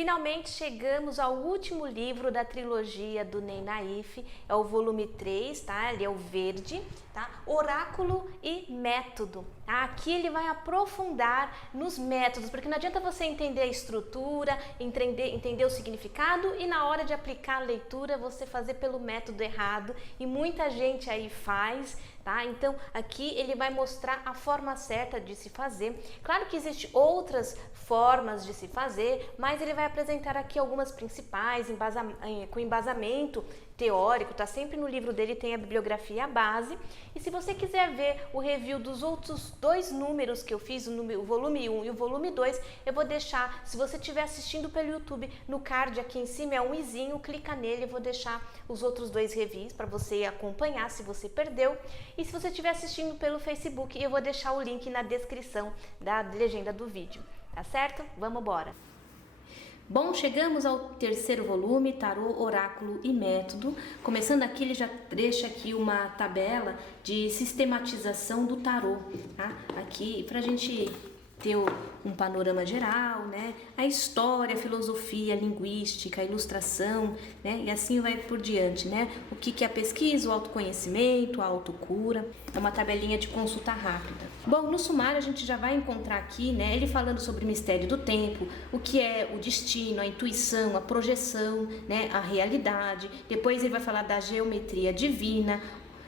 Finalmente chegamos ao último livro da trilogia do Ney Naif, é o volume 3, tá? Ele é o verde, tá? Oráculo e método. Aqui ele vai aprofundar nos métodos, porque não adianta você entender a estrutura, entender o significado e na hora de aplicar a leitura você fazer pelo método errado, e muita gente aí faz, tá? Então aqui ele vai mostrar a forma certa de se fazer. Claro que existem outras formas de se fazer, mas ele vai apresentar aqui algumas principais, com embasamento teórico, tá? Sempre no livro dele tem a bibliografia base. E se você quiser ver o review dos outros dois números que eu fiz, o volume 1 e o volume 2, eu vou deixar, se você estiver assistindo pelo YouTube, no card aqui em cima é um izinho, clica nele, eu vou deixar os outros dois reviews para você acompanhar se você perdeu. E se você estiver assistindo pelo Facebook, eu vou deixar o link na descrição da legenda do vídeo, tá certo? Vamos embora! Bom, chegamos ao terceiro volume, Tarô, Oráculo e Método. Começando aqui, ele já deixa aqui uma tabela de sistematização do tarô, tá? Aqui, pra gente ter um panorama geral, né? A história, a filosofia, a linguística, a ilustração, né? E assim vai por diante, né? O que é a pesquisa, o autoconhecimento, a autocura. É uma tabelinha de consulta rápida. Bom, no sumário a gente já vai encontrar aqui, né? Ele falando sobre o mistério do tempo, o que é o destino, a intuição, a projeção, né? A realidade. Depois ele vai falar da geometria divina,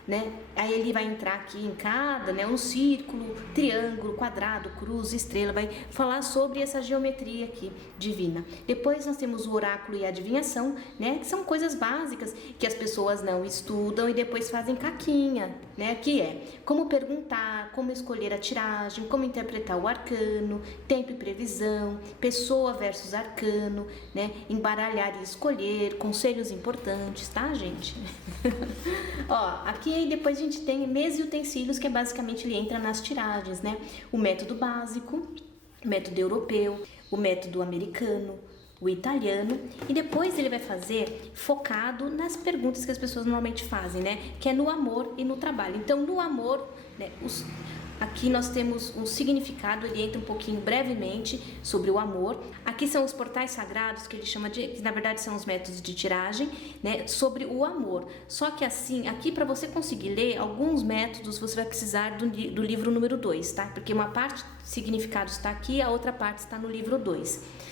né? Aí ele vai entrar aqui em cada, né, um círculo, triângulo, quadrado, cruz, estrela, vai falar sobre essa geometria aqui divina. Depois nós temos o oráculo e a adivinhação, né, que são coisas básicas que as pessoas não estudam e depois fazem caquinha, né, que é como perguntar, como escolher a tiragem, como interpretar o arcano, tempo e previsão, pessoa versus arcano, né, embaralhar e escolher, conselhos importantes, tá, gente? Ó, aqui depois a gente tem meios e utensílios, que é basicamente ele entra nas tiragens, né? O método básico, o método europeu, o método americano, o italiano, e depois ele vai fazer focado nas perguntas que as pessoas normalmente fazem, né? Que é no amor e no trabalho. Então, no amor, né, aqui nós temos um significado, ele entra um pouquinho brevemente sobre o amor. Aqui são os portais sagrados, que ele chama de, que na verdade são os métodos de tiragem, né, sobre o amor. Só que assim, aqui para você conseguir ler alguns métodos, você vai precisar do livro número 2, tá? Porque uma parte do significado está aqui, a outra parte está no livro 2.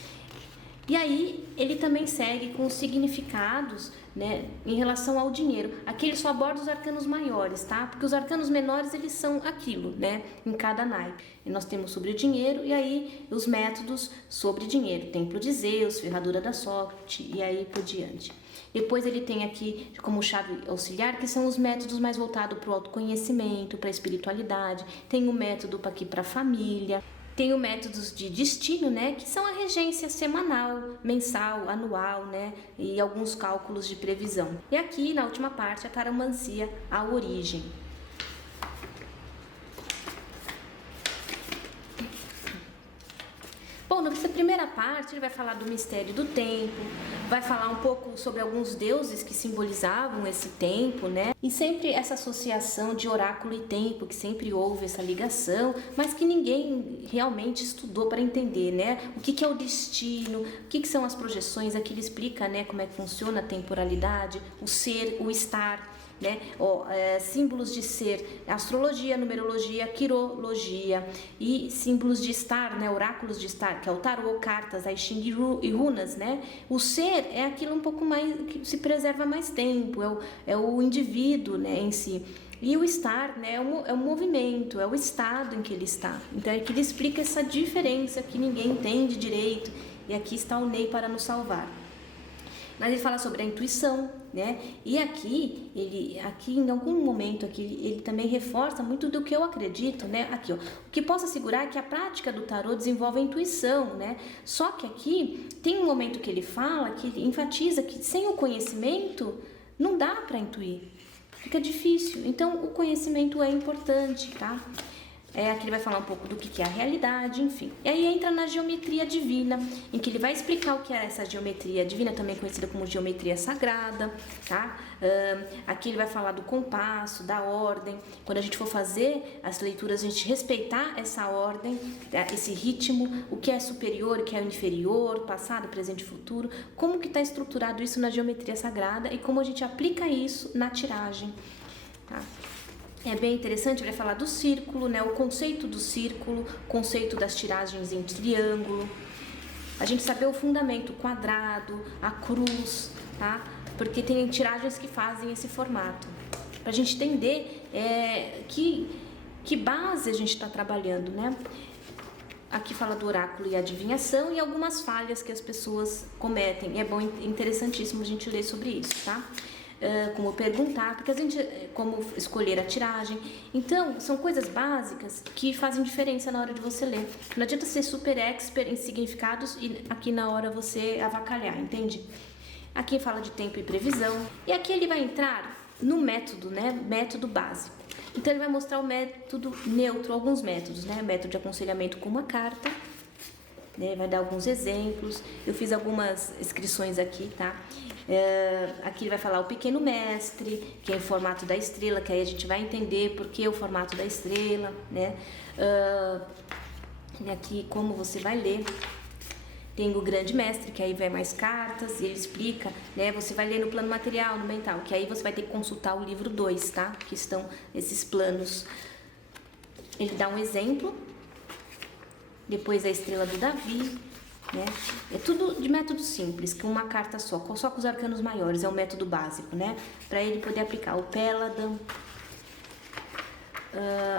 E aí, ele também segue com os significados, né, em relação ao dinheiro. Aqui ele só aborda os arcanos maiores, tá? Porque os arcanos menores, eles são aquilo, né, em cada naipe. E nós temos sobre o dinheiro, e aí os métodos sobre dinheiro. Templo de Zeus, Ferradura da Sorte, e aí por diante. Depois ele tem aqui como chave auxiliar, que são os métodos mais voltados para o autoconhecimento, para a espiritualidade. Tem o método aqui para a família. Tem os métodos de destino, né, que são a regência semanal, mensal, anual, né, e alguns cálculos de previsão. E aqui, na última parte, a taromancia, a origem. Bom, nessa primeira parte ele vai falar do mistério do tempo, vai falar um pouco sobre alguns deuses que simbolizavam esse tempo, né? E sempre essa associação de oráculo e tempo, que sempre houve essa ligação, mas que ninguém realmente estudou para entender, né? O que é o destino, o que são as projeções, aqui ele explica, né, como é que funciona a temporalidade, o ser, o estar, né? Símbolos de ser, astrologia, numerologia, quirologia, e símbolos de estar, né? Oráculos de estar, que é o tarô, cartas, I Ching e runas, né? O ser é aquilo um pouco mais que se preserva mais tempo, é o indivíduo, né, em si. E o estar, né, é o movimento, é o estado em que ele está. Então é que ele explica essa diferença que ninguém entende direito, e aqui está o Ney para nos salvar. Mas ele fala sobre a intuição, né? E aqui em algum momento aqui, ele também reforça muito do que eu acredito, né? Aqui, ó, o que posso assegurar é que a prática do tarô desenvolve a intuição, né? Só que aqui tem um momento que ele fala, que ele enfatiza que sem o conhecimento não dá para intuir, fica difícil. Então o conhecimento é importante, tá? Aqui ele vai falar um pouco do que é a realidade, enfim. E aí entra na geometria divina, em que ele vai explicar o que é essa geometria divina, também conhecida como geometria sagrada, tá? Aqui ele vai falar do compasso, da ordem. Quando a gente for fazer as leituras, a gente respeitar essa ordem, esse ritmo, o que é superior, o que é inferior, passado, presente e futuro, como que está estruturado isso na geometria sagrada e como a gente aplica isso na tiragem, tá? É bem interessante, vai falar do círculo, né? O conceito do círculo, conceito das tiragens em triângulo, a gente saber o fundamento, o quadrado, a cruz, tá? Porque tem tiragens que fazem esse formato. Pra gente entender que base a gente está trabalhando, né? Aqui fala do oráculo e adivinhação e algumas falhas que as pessoas cometem. É bom, interessantíssimo a gente ler sobre isso, tá? Como perguntar, porque a gente, como escolher a tiragem. Então, são coisas básicas que fazem diferença na hora de você ler. Não adianta ser super expert em significados e aqui na hora você avacalhar, entende? Aqui fala de tempo e previsão. E aqui ele vai entrar no método, né? Método básico. Então, ele vai mostrar o método neutro, alguns métodos, né? Método de aconselhamento com uma carta, né? Vai dar alguns exemplos. Eu fiz algumas inscrições aqui, tá? Aqui ele vai falar o pequeno mestre, que é em formato da estrela, que aí a gente vai entender por que o formato da estrela, né? Aqui como você vai ler. Tem o grande mestre, que aí vai mais cartas, e ele explica, né? Você vai ler no plano material, no mental, que aí você vai ter que consultar o livro 2, tá? Que estão esses planos. Ele dá um exemplo, depois a estrela do Davi, né? É tudo de método simples, com uma carta só com os arcanos maiores, é o método básico, né? Para ele poder aplicar o Péladan,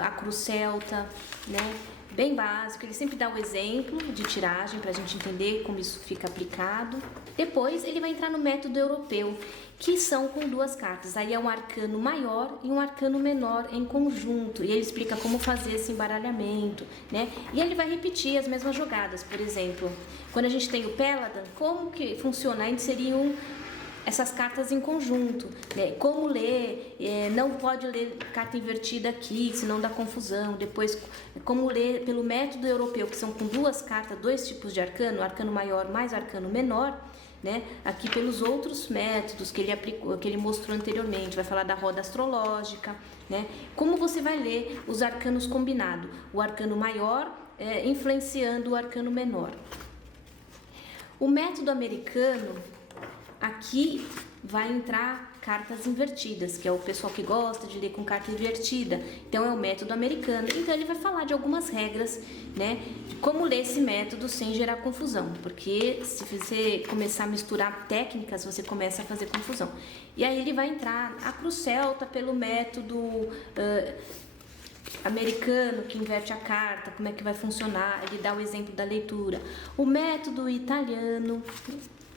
a cruz celta, né? Bem básico, ele sempre dá o exemplo de tiragem para a gente entender como isso fica aplicado. Depois ele vai entrar no método europeu, que são com 2 cartas. Aí é um arcano maior e um arcano menor em conjunto. E ele explica como fazer esse embaralhamento, né? E ele vai repetir as mesmas jogadas. Por exemplo, quando a gente tem o Péladan, como que funciona? Aí seriam essas cartas em conjunto, né? Como ler, não pode ler carta invertida aqui, senão dá confusão. Depois, como ler pelo método europeu, que são com 2 cartas, 2 tipos de arcano, arcano maior mais arcano menor, né? Aqui pelos outros métodos que ele aplicou, que ele mostrou anteriormente, vai falar da roda astrológica, né? Como você vai ler os arcanos combinados, o arcano maior influenciando o arcano menor. O método americano, aqui vai entrar cartas invertidas, que é o pessoal que gosta de ler com carta invertida. Então é o método americano. Então ele vai falar de algumas regras, né, de como ler esse método sem gerar confusão, porque se você começar a misturar técnicas, você começa a fazer confusão. E aí ele vai entrar a cruz celta pelo método americano, que inverte a carta, como é que vai funcionar, ele dá o exemplo da leitura. O método italiano,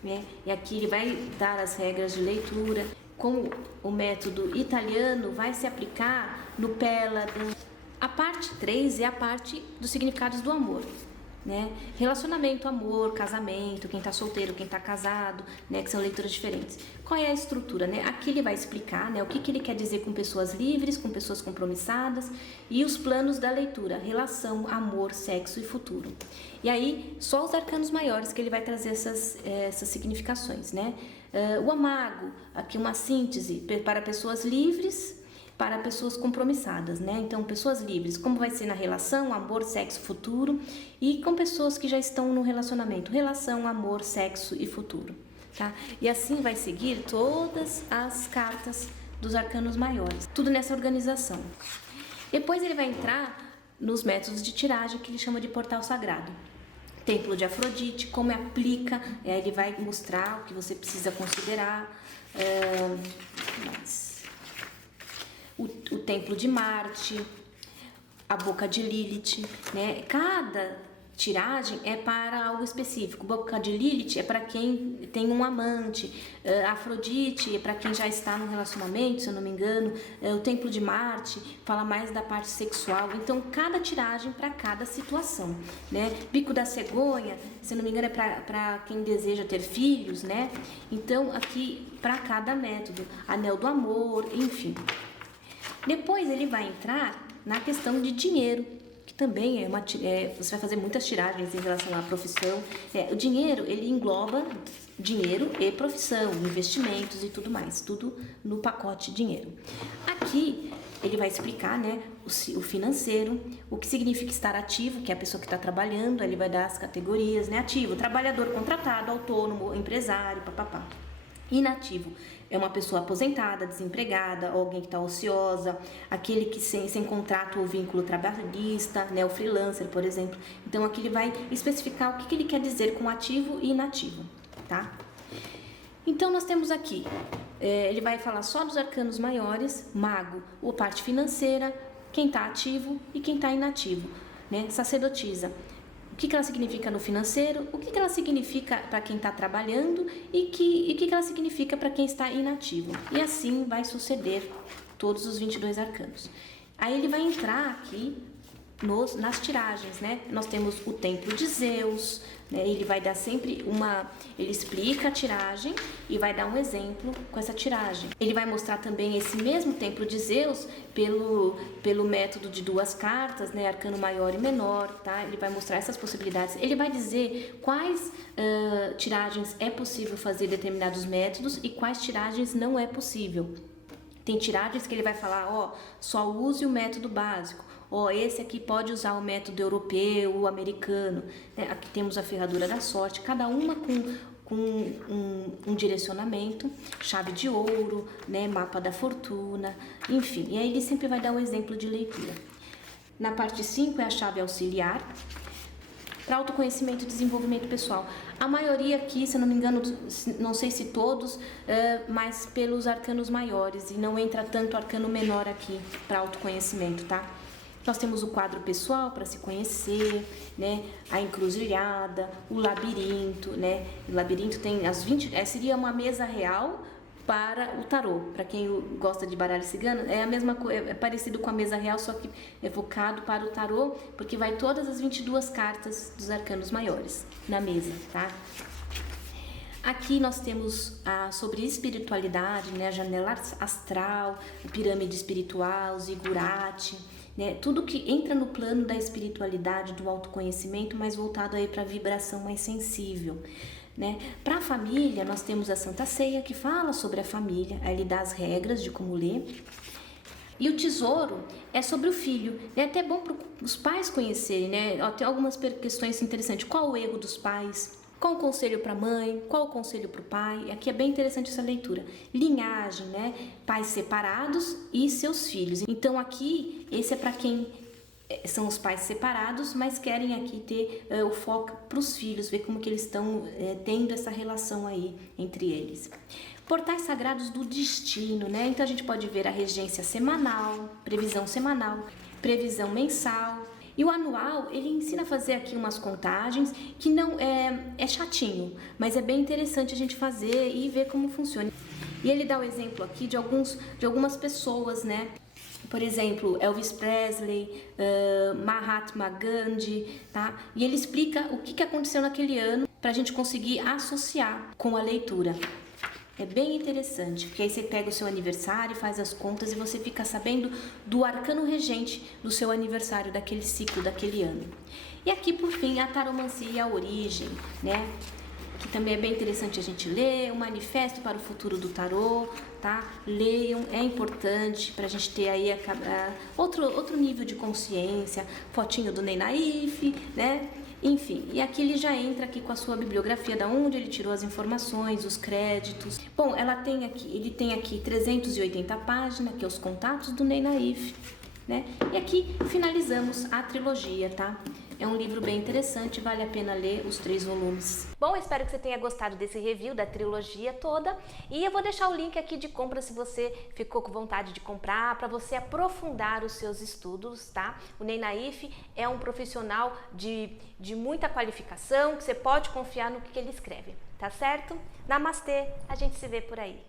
né? E aqui ele vai dar as regras de leitura. Como o método italiano vai se aplicar no Péladan. A parte 3 é a parte dos significados do amor, né? Relacionamento, amor, casamento, quem tá solteiro, quem tá casado, né? Que são leituras diferentes. Qual é a estrutura, né? Aqui ele vai explicar, né, o que ele quer dizer com pessoas livres, com pessoas compromissadas e os planos da leitura, relação, amor, sexo e futuro. E aí, só os arcanos maiores que ele vai trazer essas significações, né? O amago, aqui uma síntese para pessoas livres, para pessoas compromissadas, né? Então, pessoas livres, como vai ser na relação, amor, sexo, futuro, e com pessoas que já estão no relacionamento, relação, amor, sexo e futuro, tá? E assim vai seguir todas as cartas dos arcanos maiores, tudo nessa organização. Depois ele vai entrar nos métodos de tiragem, que ele chama de portal sagrado. Templo de Afrodite, como aplica, ele vai mostrar o que você precisa considerar, o templo de Marte, a boca de Lilith, né? Cada tiragem é para algo específico. Boca de Lilith é para quem tem um amante, Afrodite é para quem já está no relacionamento, se eu não me engano, o templo de Marte fala mais da parte sexual. Então, cada tiragem para cada situação, né? Bico da cegonha, se eu não me engano, é para quem deseja ter filhos, né? Então, aqui para cada método, anel do amor, enfim. Depois ele vai entrar na questão de dinheiro, Também você vai fazer muitas tiragens em relação à profissão. O dinheiro, ele engloba dinheiro e profissão, investimentos e tudo mais, tudo no pacote dinheiro. Aqui ele vai explicar, né, o financeiro, o que significa estar ativo, que é a pessoa que está trabalhando, ele vai dar as categorias, né, ativo, trabalhador contratado, autônomo, empresário, papapá. Inativo é uma pessoa aposentada, desempregada, ou alguém que está ociosa, aquele que sem contrato ou vínculo trabalhista, né, o freelancer, por exemplo. Então aqui ele vai especificar o que ele quer dizer com ativo e inativo, tá? Então nós temos aqui, ele vai falar só dos arcanos maiores, mago, a parte financeira, quem está ativo e quem está inativo, né? Sacerdotisa. O que ela significa no financeiro, o que ela significa para quem está trabalhando e o que ela significa para quem está inativo. E assim vai suceder todos os 22 arcanos. Aí ele vai entrar aqui nas tiragens, né? Nós temos o templo de Zeus, né? Ele vai dar sempre ele explica a tiragem e vai dar um exemplo com essa tiragem. Ele vai mostrar também esse mesmo templo de Zeus pelo método de 2 cartas, né? Arcano maior e menor, tá? Ele vai mostrar essas possibilidades. Ele vai dizer quais tiragens é possível fazer determinados métodos e quais tiragens não é possível. Tem tiragens que ele vai falar, só use o método básico. Esse aqui pode usar o método europeu, o americano, né? Aqui temos a ferradura da sorte, cada uma com um direcionamento, chave de ouro, né? Mapa da fortuna, enfim. E aí ele sempre vai dar um exemplo de leitura. Na parte 5 é a chave auxiliar, para autoconhecimento e desenvolvimento pessoal. A maioria aqui, se eu não me engano, não sei se todos, mas pelos arcanos maiores, e não entra tanto arcano menor aqui para autoconhecimento, tá? Nós temos o quadro pessoal para se conhecer, né? A encruzilhada, o labirinto, né? O labirinto tem as 20, seria uma mesa real para o tarô. Para quem gosta de baralho cigano, é a mesma coisa, é parecido com a mesa real, só que é focado para o tarô, porque vai todas as 22 cartas dos arcanos maiores na mesa, tá? Aqui nós temos sobre espiritualidade, né? A janela astral, a pirâmide espiritual, o zigurate, né? Tudo que entra no plano da espiritualidade, do autoconhecimento, mas voltado aí para a vibração mais sensível, né? Para a família, nós temos a Santa Ceia, que fala sobre a família, aí ele dá as regras de como ler. E o tesouro é sobre o filho. É até bom para os pais conhecerem, né? Tem algumas questões interessantes. Qual o erro dos pais? Qual o conselho para a mãe? Qual o conselho para o pai? Aqui é bem interessante essa leitura. Linhagem, né? Pais separados e seus filhos. Então aqui, esse é para quem são os pais separados, mas querem aqui ter o foco para os filhos, ver como que eles estão tendo essa relação aí entre eles. Portais sagrados do destino, né? Então a gente pode ver a regência semanal, previsão mensal. E o anual, ele ensina a fazer aqui umas contagens que não é chatinho, mas é bem interessante a gente fazer e ver como funciona. E ele dá o exemplo aqui de algumas pessoas, né? Por exemplo, Elvis Presley, Mahatma Gandhi, tá? E ele explica o que aconteceu naquele ano para a gente conseguir associar com a leitura. É bem interessante, porque aí você pega o seu aniversário, faz as contas e você fica sabendo do arcano regente do seu aniversário, daquele ciclo, daquele ano. E aqui, por fim, a taromancia e a origem, né? Que também é bem interessante a gente ler, o manifesto para o futuro do tarô, tá? Leiam, é importante para a gente ter aí outro nível de consciência, fotinho do Ney Naif, né? Enfim, e aqui ele já entra aqui com a sua bibliografia, da onde ele tirou as informações, os créditos. Bom, ele tem aqui 380 páginas, que é os contatos do Ney Naif, né? E aqui finalizamos a trilogia, tá? É um livro bem interessante, vale a pena ler os 3 volumes. Bom, espero que você tenha gostado desse review da trilogia toda. E eu vou deixar o link aqui de compra se você ficou com vontade de comprar, para você aprofundar os seus estudos, tá? O Ney Naif é um profissional de muita qualificação, que você pode confiar no que ele escreve, tá certo? Namastê, a gente se vê por aí.